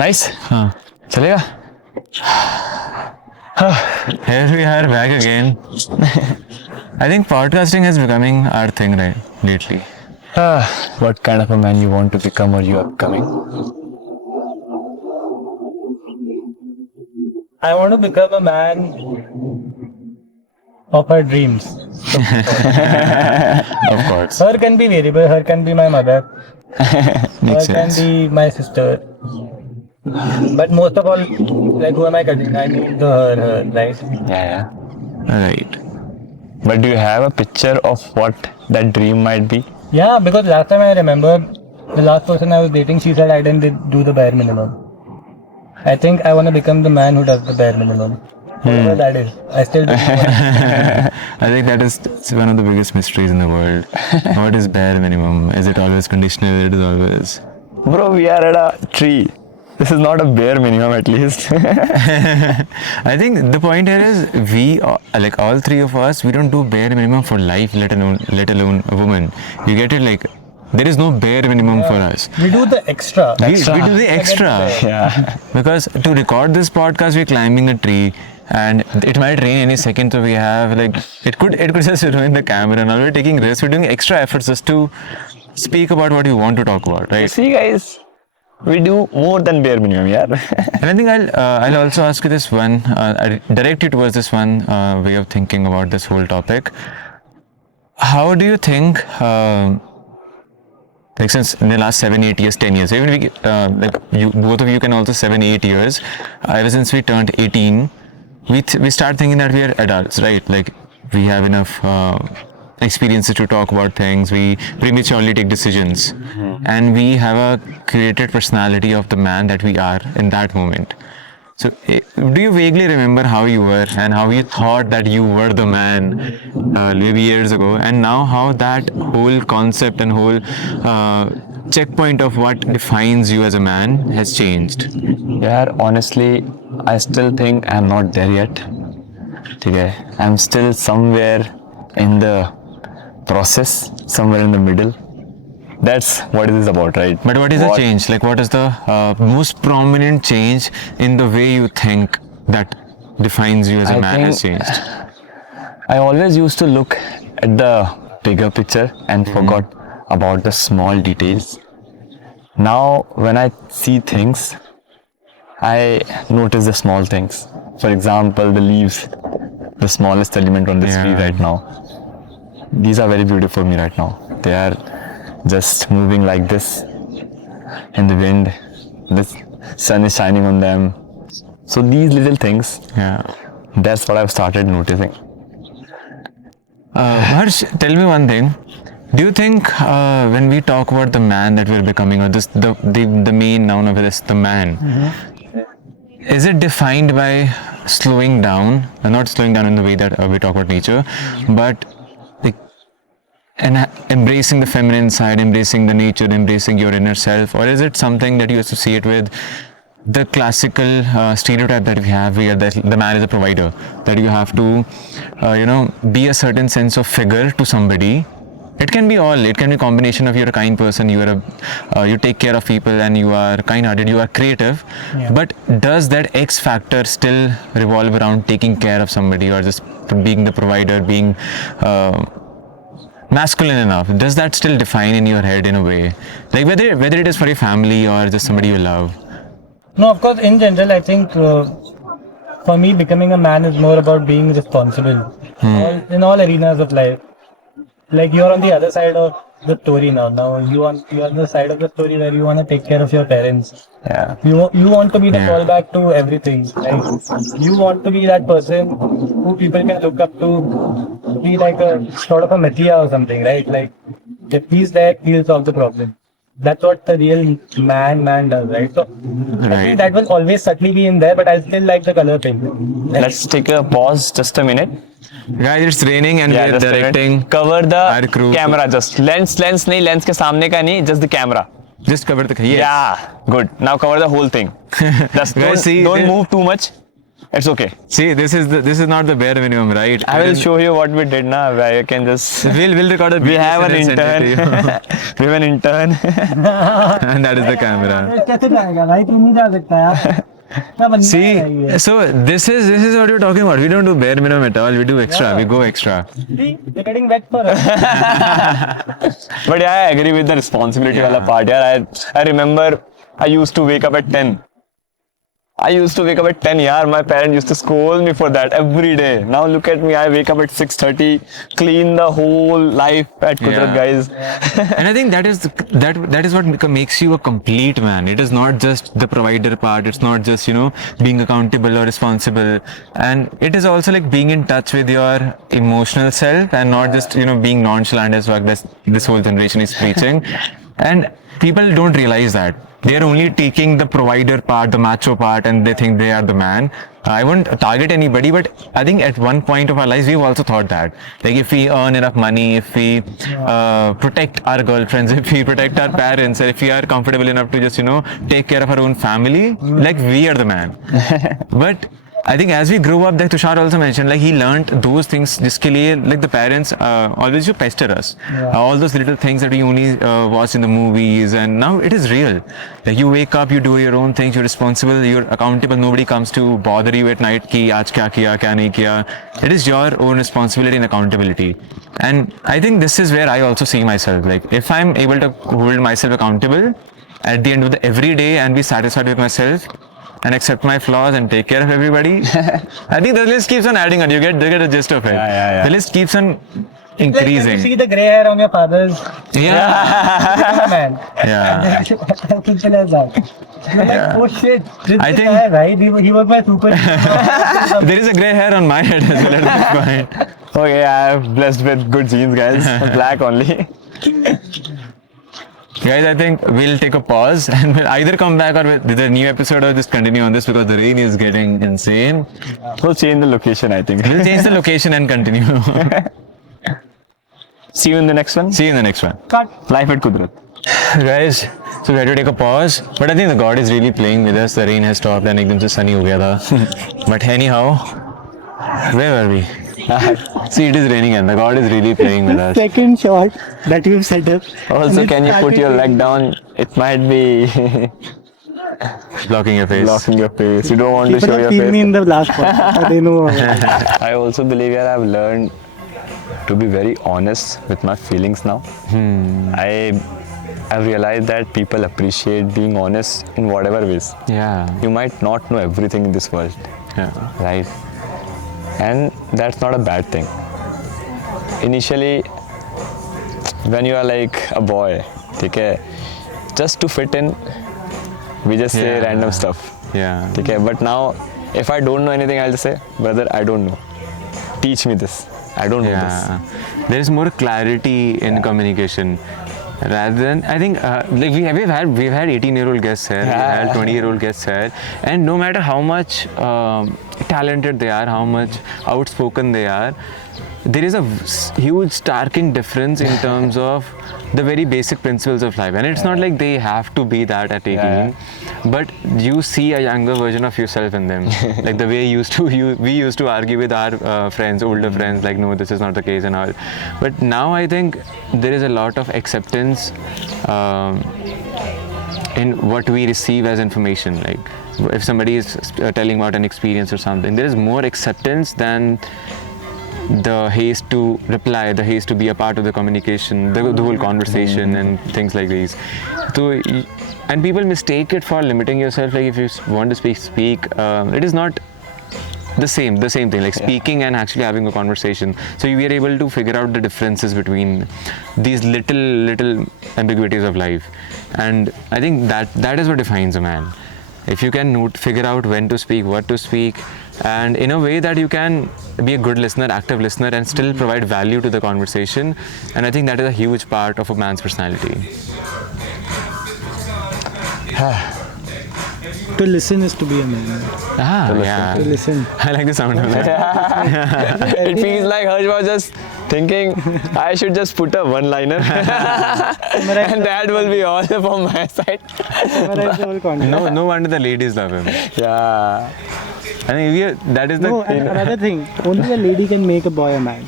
Nice. हाँ. चलेगा. Here we are back again. I think podcasting is becoming our thing lately. What kind of a man you want to become or you are becoming? I want to become a man of her dreams. Of course. Her can be variable. Her can be my mother. Makes Her can sense. be my sister. But most of all, like who am I cutting? I mean the her, right? Yeah. Right. But do you have a picture of what that dream might be? Yeah, because last time I remember, the last person I was dating, she said I didn't do the bare minimum. I think I want to become the man who does the bare minimum. Whatever that is. I still don't know what I think that is one of the biggest mysteries in the world. What is bare minimum? Is it always conditional? It is always. Bro, we are at a tree. This is not a bare minimum at least. I think the point here is we, like all three of us, we don't do bare minimum for life, let alone a woman. You get it? Like there is no bare minimum for us. we do the extra. We do the extra. Yeah. Because to record this podcast, we're climbing a tree. And it might rain any second, so we have like it could just ruin the camera. And now we're taking risks. We're doing extra efforts just to speak about what we want to talk about, right? See, guys, we do more than bare minimum, yeah. And I think I'll also ask you this one. I direct you towards this one way of thinking about this whole topic. How do you think? Like since in the last 7, 8 years, 10 years, even we, like you, both of you can also 7, 8 years. Ever since we turned 18. We start thinking that we are adults, right? Like we have enough experiences to talk about things. We prematurely take decisions, and we have a created personality of the man that we are in that moment. So, do you vaguely remember how you were and how you thought that you were the man maybe years ago, and now how that whole concept and whole checkpoint of what defines you as a man has changed? Yeah, honestly, I still think I'm not there yet. Okay, I'm still somewhere in the process, somewhere in the middle. That's what it is about, right? But what is the change? Like, what is the most prominent change in the way you think that defines you as a man has changed? I always used to look at the bigger picture and forgot about the small details. Now, when I see things, I notice the small things. For example, the leaves, the smallest element on this tree right now. These are very beautiful for me right now. They are just moving like this in the wind. The sun is shining on them. So these little things, that's what I've started noticing. Harsh, tell me one thing. Do you think when we talk about the man that we're becoming, or this the main noun of this, the man, is it defined by slowing down? Not slowing down in the way that we talk about nature, but like embracing the feminine side, embracing the nature, embracing your inner self, or is it something that you associate with the classical stereotype that we have, where the man is a provider, that you have to, be a certain sense of figure to somebody? It can be it can be a combination of you're a kind person, you take care of people, and you are kind-hearted, you are creative. But does that X factor still revolve around taking care of somebody, or just being the provider, being masculine enough? Does that still define in your head in a way? Like whether it is for your family or just somebody you love? No, of course, in general, I think for me, becoming a man is more about being responsible in all arenas of life. Like you're on the other side of the story now. Now you're on the side of the story where you want to take care of your parents. Yeah. You want to be the fallback to everything. Right? You want to be that person who people can look up to, be like a sort of a messiah or something, right? Like if he's there, he'll solve the problem. That's what the real man does, right? So I think that will always subtly be in there, but I still like the color thing. Let's take a pause, just a minute. Guys, it's raining and we're directing. Cover our the crew. camera, just lens नहीं, lens के सामने का नहीं, just the camera. Just cover the. Yes. Yeah, good. Now cover the whole thing. Just Guys, don't move too much. It's okay. See, this is not the bare minimum, right? I will show you what we did now. Where you can just. We'll record a We BTS have an and send it to intern. you. We have an intern. And that is the camera. कैसे जाएगा भाई, तू नहीं जा सकता यार, क्या बनना है ये? See, so this is what you're talking about. We don't do bare minimum at all. We do extra. We go extra. See, you're getting wet for us. But yeah, I agree with the responsibility wala part. Yeah, I remember I used to wake up at 10. I used to wake up at 10. Yeah, my parents used to scold me for that every day. Now look at me. I wake up at 6:30, clean the whole life at Kudrat, Yeah. guys. And I think that is what makes you a complete man. It is not just the provider part. It's not just being accountable or responsible, and it is also like being in touch with your emotional self and not just being nonchalant as well. This whole generation is preaching, and people don't realize that. They are only taking the provider part, the macho part, and they think they are the man. I won't target anybody, but I think at one point of our lives, we've also thought that. Like if we earn enough money, if we protect our girlfriends, if we protect our parents, and if we are comfortable enough to just, take care of our own family, like we are the man. But I think as we grew up, like Tushar also mentioned, like he learned those things jiske liye, like the parents always used to pester us. All those little things that we only watched in the movies, and now it is real. Like you wake up, you do your own things, you're responsible, you're accountable. Nobody comes to bother you at night ki aaj kya kiya, kya nahi kiya. It is your own responsibility and accountability. And I think this is where I also see myself. Like if I'm able to hold myself accountable at the end of every day and be satisfied with myself, and accept my flaws and take care of everybody. I think the list keeps on adding on. You get the gist of it. Yeah. The list keeps on Like when you increasing. see the grey hair on your father's Yeah. man. Yeah. Simple as that. You're like, oh shit, this I think- guy, right? He was my super. There is a grey hair on my head as well at this point. Okay, I'm blessed with good genes, guys. Black only. Guys, I think we'll take a pause and we'll either come back or with a new episode or just continue on this because the rain is getting insane. We'll change the location, I think. We'll change the location and continue. See you in the next one. See you in the next one. Cut. Life at Kudrat. Guys, so we had to take a pause, but I think the God is really playing with us. The rain has stopped and एकदम से sunny हो गया था. But anyhow, where were we? See, it is raining and the God is really playing with us. Second shot that you've set up. Also, can you put your leg down? It might be Blocking your face. blocking your face. You don't want to show your Seen me face. in the last one. They know. I also believe that I've learned to be very honest with my feelings now. I've realized that people appreciate being honest in whatever ways. Yeah. You might not know everything in this world, Yeah. right? And that's not a bad thing. Initially, when you are like a boy, okay, just to fit in, we just say Yeah. random stuff. Yeah. Okay, but now if I don't know anything, I'll just say, brother, I don't know. Teach me this. I don't know Yeah. There is more clarity in communication. Rather than, I think, like we've had 18-year-old guests here, we've had 20-year-old guests here, and no matter how much talented they are, how much outspoken they are, there is a huge starking difference in terms of the very basic principles of life. And it's not like they have to be that at 18, but you see a younger version of yourself in them. Like the way we used to argue with our friends, older friends, like, no, this is not the case and all. But now I think there is a lot of acceptance in what we receive as information. Like if somebody is telling about an experience or something, there is more acceptance than the haste to reply, the haste to be a part of the communication, the whole conversation and things like these. So, and people mistake it for limiting yourself. Like if you want to speak. It is not the same thing, like speaking and actually having a conversation. So we are able to figure out the differences between these little ambiguities of life. And I think that is what defines a man. If you can figure out when to speak, what to speak, and in a way that you can be a good listener, active listener, and still provide value to the conversation. And I think that is a huge part of a man's personality. To listen is to be a man. Yeah. To listen. I like the sound of that. It feels like Harsh was just thinking I should just put a one-liner and that will be all from my side. Summarize the whole content. No wonder the ladies love him. Yeah. I mean, that is the No, and another thing, only a lady can make a boy a man.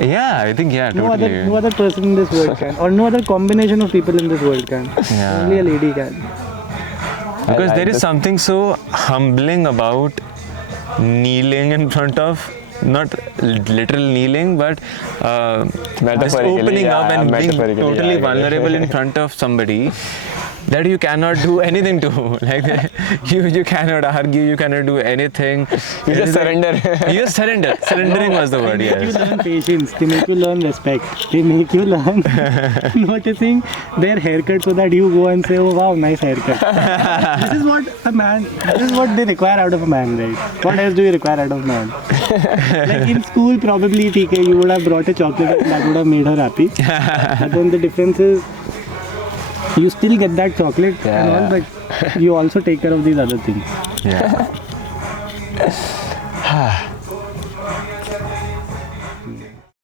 yeah. I think totally. No other person in this world can, or no other combination of people in this world can. Yeah. Only a lady can. Because like there is this. something so humbling about kneeling in front of, not literal kneeling, but just Metaphorically, opening up yeah, and being metaphorically, totally yeah, I get it. vulnerable in front of somebody that you cannot do anything to. Like you cannot argue, you cannot do anything. You just surrender. You just surrender. Surrendering was the word. They make you Yes. learn patience. They make you learn respect. They make you learn noticing their haircut so that you go and say, "Oh wow, nice haircut." This is what a man. This is what they require out of a man, right? What else do you require out of a man? Like in school, probably TK, you would have brought a chocolate and that would have made her happy. But then the difference is, you still get that chocolate and all, but you also take care of these other things. Yeah.